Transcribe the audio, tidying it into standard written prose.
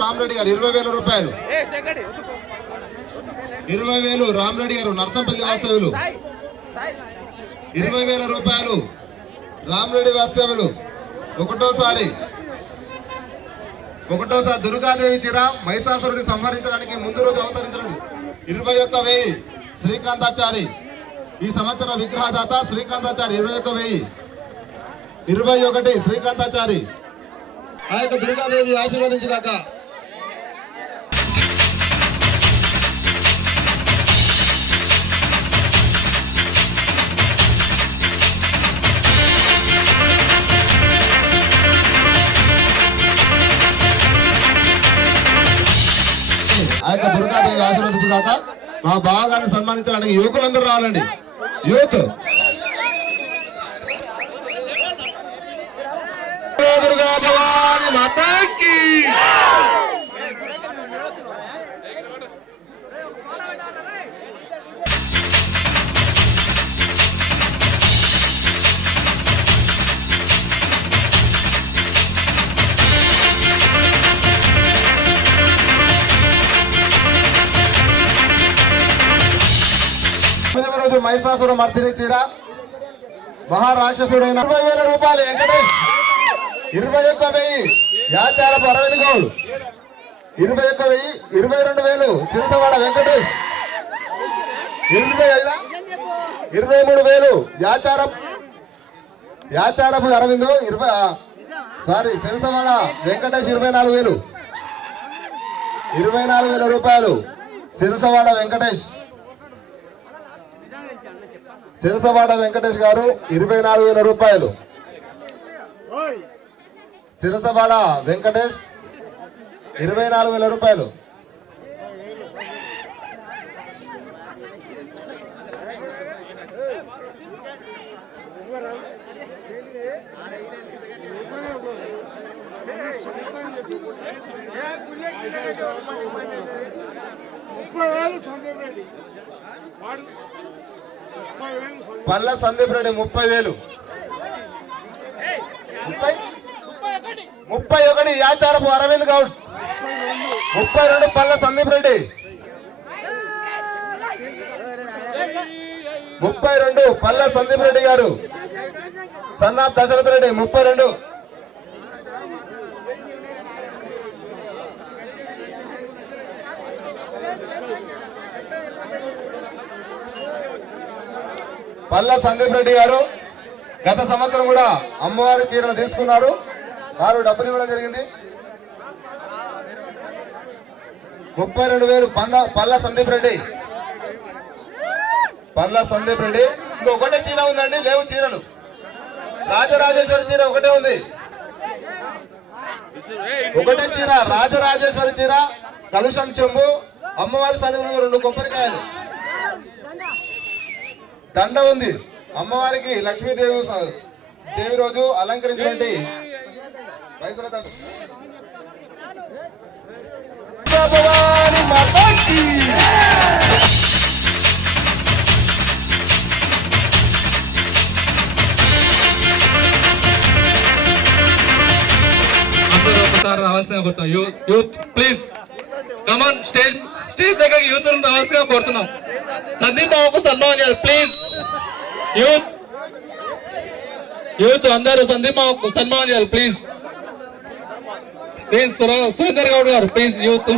రామరెడ్డి గారు 20,000 రూపాయలు. 20,000 రామరెడ్డి గారు నర్సంపల్లి వాస్తవ్యులు. 20,000 రూపాయలు రామరెడ్డి వాస్తవ్యులు. ఒకటోసారి దుర్గాదేవి చీర మహిషాసురుడిని సంహరించడానికి ముందు రోజు అవతరించండి. 21,000 శ్రీకాంతాచారి. ఈ సంవత్సరం విగ్రహదాత శ్రీకాంతాచారి. 21,000. 21 శ్రీకాంతాచారి. ఆ యొక్క దుర్గాదేవి ఆశీర్వదించుగాక. ఆ యొక్క దుర్గాదేవి ఆశీర్వదించుగాక. మా బావగారిని సన్మానించడానికి యువకులందరూ రావాలండి. యూత్ దుర్గా భవాని మాతాకి. రోజు మహిషాసుర మర్దిని చీర మహారాక్షసుడైన 20,000 రూపాయలు వెంకటేష్. 21,000 యాచారపు అరవింద్ గౌడ్. 21,000. 22,000 తిరుసవాడ వెంకటేష్. 23,000 యాచారపు అరవింద్. తిరుసవాడ వెంకటేష్. 24,000. 24,000 రూపాయలు సిరసవాడ వెంకటేష్. సిరసవాడ వెంకటేష్ గారు 24,000 రూపాయలు. సిరసవాడ వెంకటేష్ 24,000 రూపాయలు. పల్ల సందీప్ రెడ్డి 30,000. 31 యాచారపు అరవింద్ గౌడ్. 32 పల్ల సందీప్ రెడ్డి. 32 పల్ల సందీప్ రెడ్డి గారు. సన్నా దశరథ రెడ్డి 32. పల్ల సందీప్ రెడ్డి గారు గత సంవత్సరం కూడా అమ్మవారి చీరను తీసుకున్నారు. వారు డబ్బులు ఇవ్వడం జరిగింది. 32,000 పల్ల సందీప్ రెడ్డి. పల్ల సందీప్ రెడ్డి. ఇంకొకటే చీర ఉందండి, లేవు చీరలు. రాజరాజేశ్వరి చీర ఒకటే ఉంది. ఒకటే చీర రాజరాజేశ్వరి చీర. కలుషం చెంబు. అమ్మవారి సన్నిధిలో 2 కొబ్బరికాయలు. దండ ఉంది. అమ్మవారికి లక్ష్మీదేవి రోజు అలంకరించినటువంటి పైసల దండ. అందరూ ఒకసారి రావాల్సిన కోరుతాం. యూత్ ప్లీజ్ కమాన్ స్టేజ్ దగ్గర యూత్ రావాల్సిగా కోరుతున్నాం. సందీప్ బాబుకు సన్మానం చేయాలి ప్లీజ్. యూత్ అందరూ సందీప్ బాబుకు సన్మానం చేయాలి ప్లీజ్. సురేందర్ గౌడ్ గారు ప్లీజ్ యూత్